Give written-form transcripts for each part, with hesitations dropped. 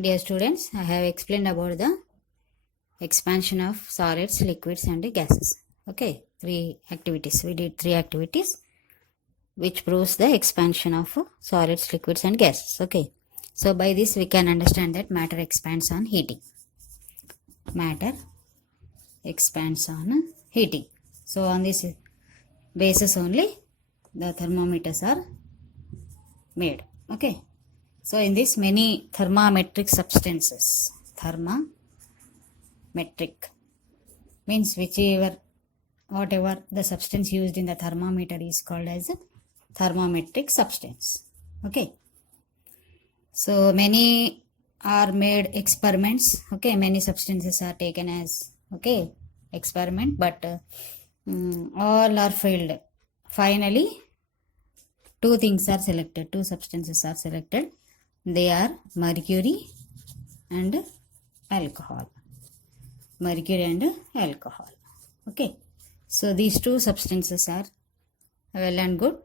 Dear students, I have explained about the expansion of solids, liquids and gases. Okay, three activities. We did three activities which proves the expansion of solids, liquids and gases. Okay, so by this we can understand that matter expands on heating. Matter expands on heating. So on this basis only the thermometers are made. Okay. So in this many thermometric substances, thermometric means whatever the substance used in the thermometer is called as a thermometric substance. Okay. So many are made experiments. Okay. Many substances are taken as experiment, but all are failed. Finally, two things are selected. Two substances are selected. They are mercury and alcohol. Mercury and alcohol. Okay. So these two substances are well and good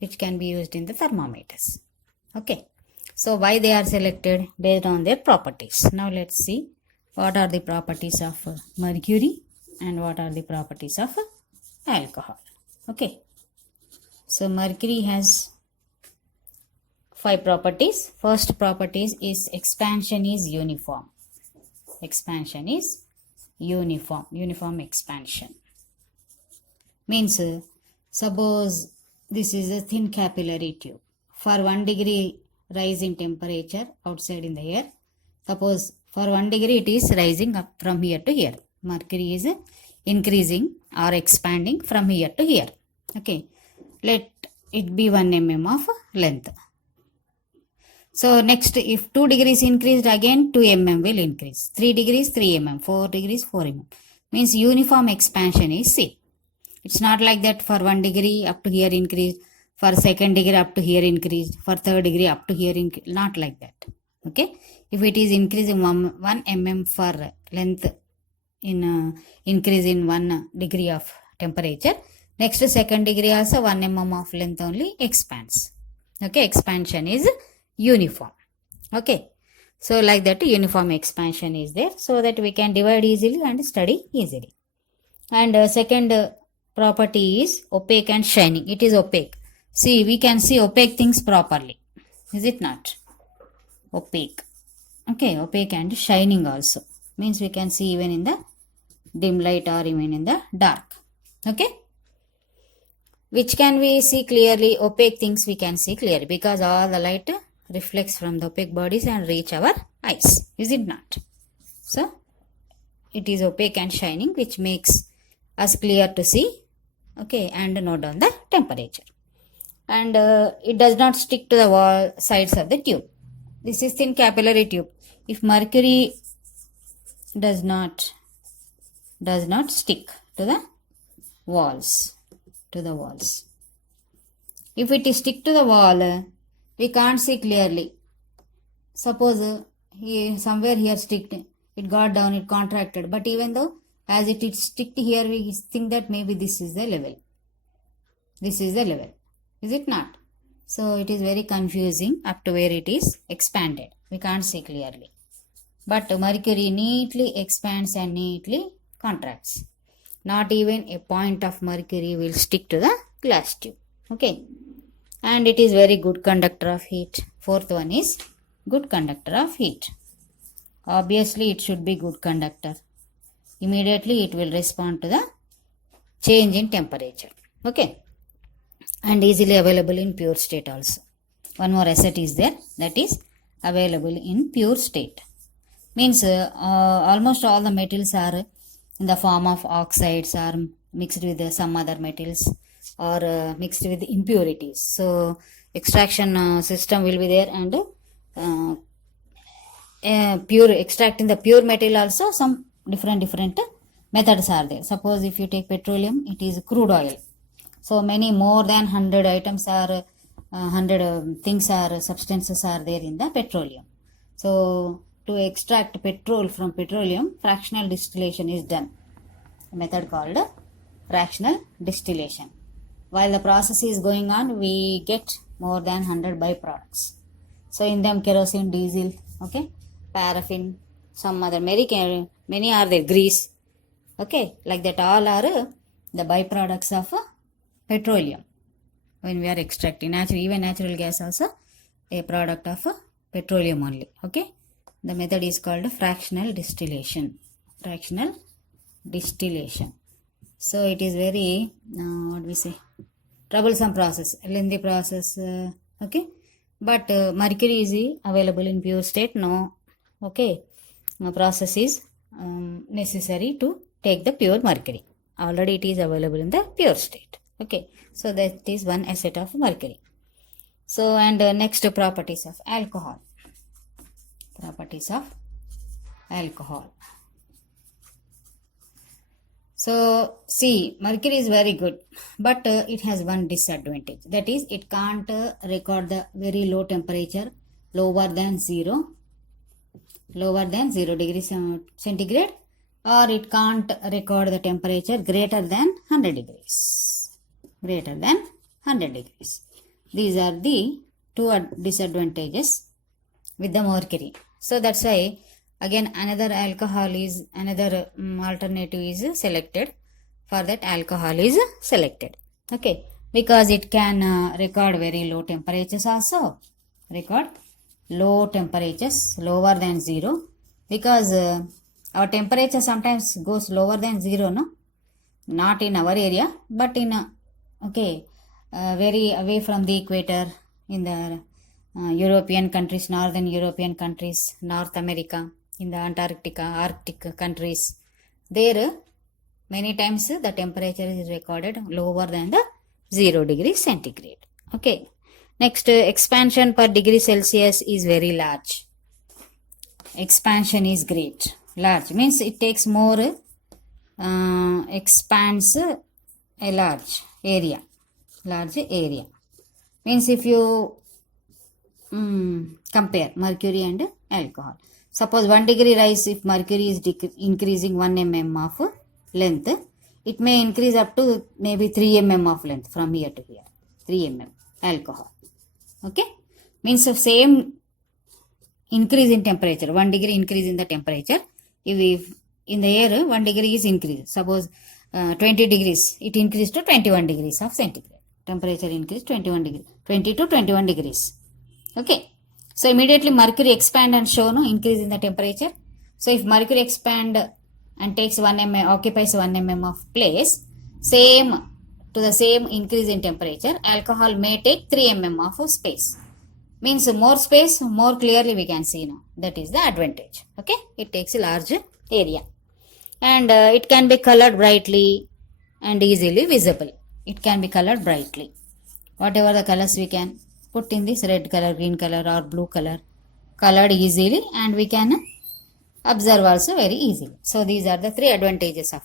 which can be used in the thermometers. Okay. So why they are selected? Based on their properties. Now let's see what are the properties of mercury and what are the properties of alcohol. Okay. So mercury has 5 properties. First property is expansion is uniform. Expansion is uniform. Uniform expansion. Means suppose this is a thin capillary tube. For 1 degree rise in temperature outside in the air. Suppose for 1 degree it is rising up from here to here. Mercury is increasing or expanding from here to here. Okay. Let it be 1 mm of length. So next, if 2 degrees increased, again 2 mm will increase. 3 degrees, 3 mm. 4 degrees, 4 mm. Means uniform expansion is same. It's not like that for 1 degree up to here increased, for 2nd degree up to here increased, for 3rd degree up to here increased. Not like that. Okay. If it is increasing 1 mm for length in increase in 1 degree of temperature, next 2nd degree also 1 mm of length only expands. Okay. Expansion is uniform. Okay. So like that uniform expansion is there so that we can divide easily and study easily. And second property is opaque and shining. It is opaque. See, we can see opaque things properly. Is it not? Opaque. Okay. Opaque and shining also. Means we can see even in the dim light or even in the dark. Okay. Which can we see clearly? Opaque things we can see clearly because all the light reflects from the opaque bodies and reach our eyes. Is it not? So, it is opaque and shining which makes us clear to see. Okay. And note down the temperature. And it does not stick to the wall sides of the tube. This is thin capillary tube. If mercury does not stick to the walls. If it is stick to the wall, we can't see clearly. Suppose somewhere here sticked, it got down, it contracted. But even though as it is sticked here, we think that maybe this is the level. This is the level. Is it not? So it is very confusing up to where it is expanded. We can't see clearly. But mercury neatly expands and neatly contracts. Not even a point of mercury will stick to the glass tube. Okay. And it is very good conductor of heat. Fourth one is good conductor of heat. Obviously, it should be good conductor. Immediately, it will respond to the change in temperature. Okay. And easily available in pure state also. One more asset is there, that is available in pure state. Means almost all the metals are in the form of oxides or mixed with some other metals or mixed with impurities. So extraction system will be there and pure extracting the pure metal also some different methods are there. Suppose if you take petroleum, it is crude oil. So many more than 100 items are 100 things are substances are there in the petroleum. So to extract petrol from petroleum, fractional distillation is done. A method called fractional distillation. While the process is going on, we get more than 100 byproducts. So in them kerosene, diesel, okay, paraffin, some other many are there, grease. Okay, like that all are the byproducts of petroleum. When we are extracting even natural gas also a product of petroleum only. Okay, the method is called fractional distillation. Fractional distillation. So it is very what we say, troublesome process, lengthy process. Okay, but mercury is available in pure state, no. Okay, process is necessary to take the pure mercury. Already it is available in the pure state. Okay, so that is one asset of mercury. So and next properties of alcohol. Properties of alcohol. So see, mercury is very good, but it has one disadvantage. That is, it can't record the very low temperature lower than 0 degrees centigrade, or it can't record the temperature greater than 100 degrees. Greater than 100 degrees. These are the two disadvantages with the mercury. So that's why again another alcohol is another alternative is selected. For that alcohol is selected. Okay, because it can record very low temperatures also. Record low temperatures lower than 0, because our temperature sometimes goes lower than 0, no, not in our area, but in okay, very away from the equator, in the European countries, northern European countries, North America, in the Antarctica, Arctic countries, there many times the temperature is recorded lower than the 0 degree centigrade. Okay, next expansion per degree Celsius is very large. Expansion is great. Large means it takes more, expands a large area. Large area means if you compare mercury and alcohol. Suppose 1 degree rise, if mercury is increasing 1 mm of length, it may increase up to maybe 3 mm of length from here to here. 3 mm alcohol. Okay, means of same increase in temperature, 1 degree increase in the temperature. If in the air 1 degree is increased, suppose 20 degrees, it increased to 21 degrees of centigrade. Temperature increase 21 degrees, 20 to 21 degrees. Okay, so immediately mercury expand and show no increase in the temperature. So if mercury expand and takes 1 mm, occupies 1 mm of place, same to the same increase in temperature, alcohol may take 3 mm of space. Means more space, more clearly we can see now. That is the advantage. Okay, it takes a large area, and it can be colored brightly and easily visible. It can be colored brightly. Whatever the colors we can put in this, red color, green color or blue color, colored easily, and we can observe also very easily. So these are the 3 advantages of,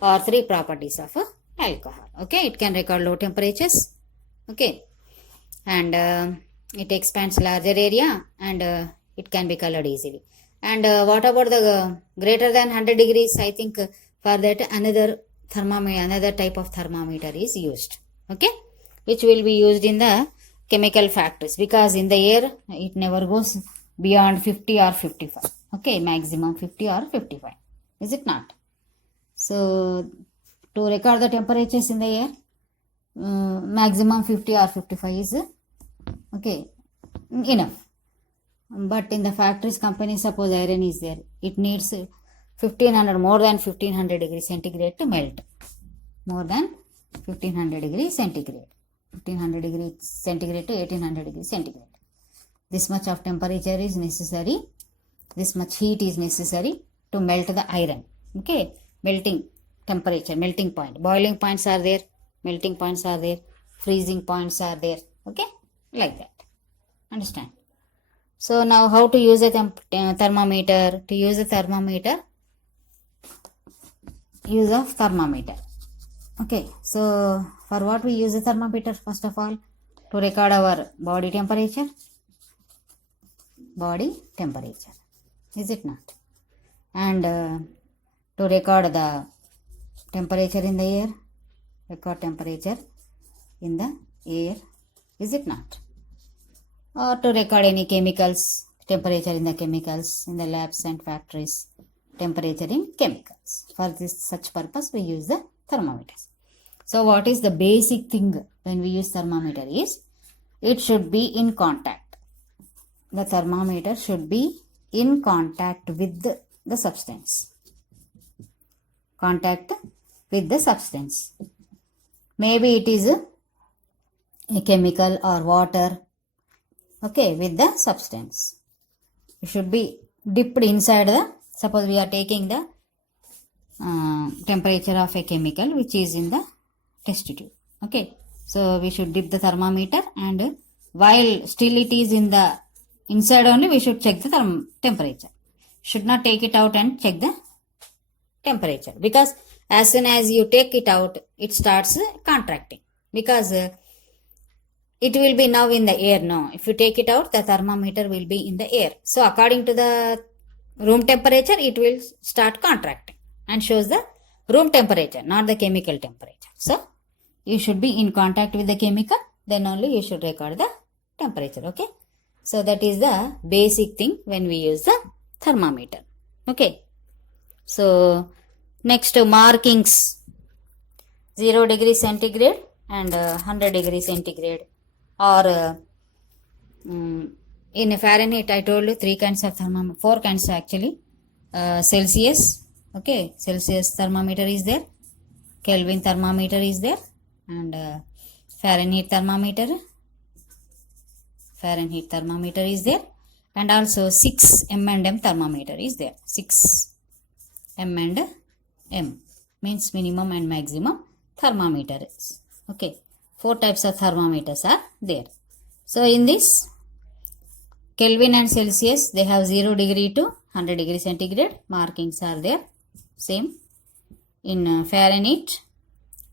or 3 properties of alcohol. Okay, it can record low temperatures. Okay, and it expands larger area, and it can be colored easily. And what about the greater than 100 degrees? I think for that another thermometer, another type of thermometer is used. Okay, which will be used in the chemical factories, because in the air it never goes beyond 50 or 55. Okay, maximum 50 or 55, is it not? So to record the temperatures in the air, maximum 50 or 55 is okay, enough. But in the factories, companies, suppose iron is there, it needs 1500, more than 1500 degrees centigrade to melt. More than 1500 degrees centigrade. 1500 degrees centigrade to 1800 degrees centigrade. This much of temperature is necessary. This much heat is necessary to melt the iron. Okay, melting temperature, melting point. Boiling points are there, melting points are there, freezing points are there. Okay, like that. Understand? So now how to use a thermometer? To use a thermometer, use of thermometer. Okay, so for what we use a thermometer? First of all, to record our body temperature. Body temperature, is it not? And to record the temperature in the air. Record temperature in the air, is it not? Or to record any chemicals, temperature in the chemicals, in the labs and factories, temperature in chemicals. For this such purpose we use the thermometers. So what is the basic thing when we use thermometer is, it should be in contact. The thermometer should be in contact with the substance. Contact with the substance. Maybe it is a chemical or water, okay, with the substance. It should be dipped inside the, suppose we are taking the temperature of a chemical which is in the test tube, okay. So we should dip the thermometer, and while still it is in the inside only, we should check the temperature. Should not take it out and check the temperature, because as soon as you take it out, it starts contracting, because it will be now in the air. No, if you take it out, the thermometer will be in the air. So according to the room temperature, it will start contracting and shows the room temperature, not the chemical temperature. So you should be in contact with the chemical, then only you should record the temperature, okay. So that is the basic thing when we use the thermometer, okay. So next, markings, 0 degree centigrade and 100 degree centigrade, or in Fahrenheit I told you 3 kinds of thermometer, 4 kinds actually. Celsius, okay, Celsius thermometer is there, Kelvin thermometer is there, and Fahrenheit thermometer is there, and also 6 M&M thermometer is there. 6 M&M means minimum and maximum thermometers, okay. 4 types of thermometers are there. So in this Kelvin and Celsius, they have 0 degree to 100 degree centigrade markings are there, same. In Fahrenheit,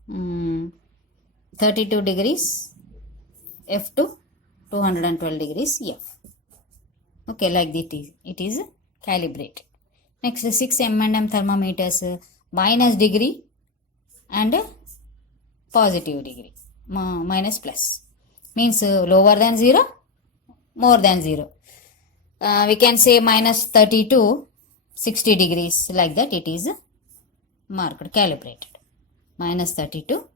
32 degrees F to 212 degrees F, okay, like that it is calibrated. Next, 6 M&M thermometers, minus degree and positive degree, minus plus, means lower than 0, more than 0. We can say minus 30 to 60 degrees, like that it is marked, calibrated. Minus 32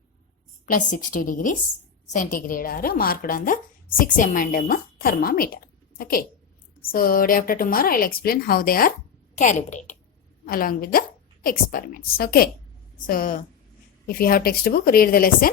plus 60 degrees centigrade are marked on the 6 M&M thermometer, okay. So day after tomorrow I will explain how they are calibrated along with the experiments, okay. So if you have textbook, read the lesson.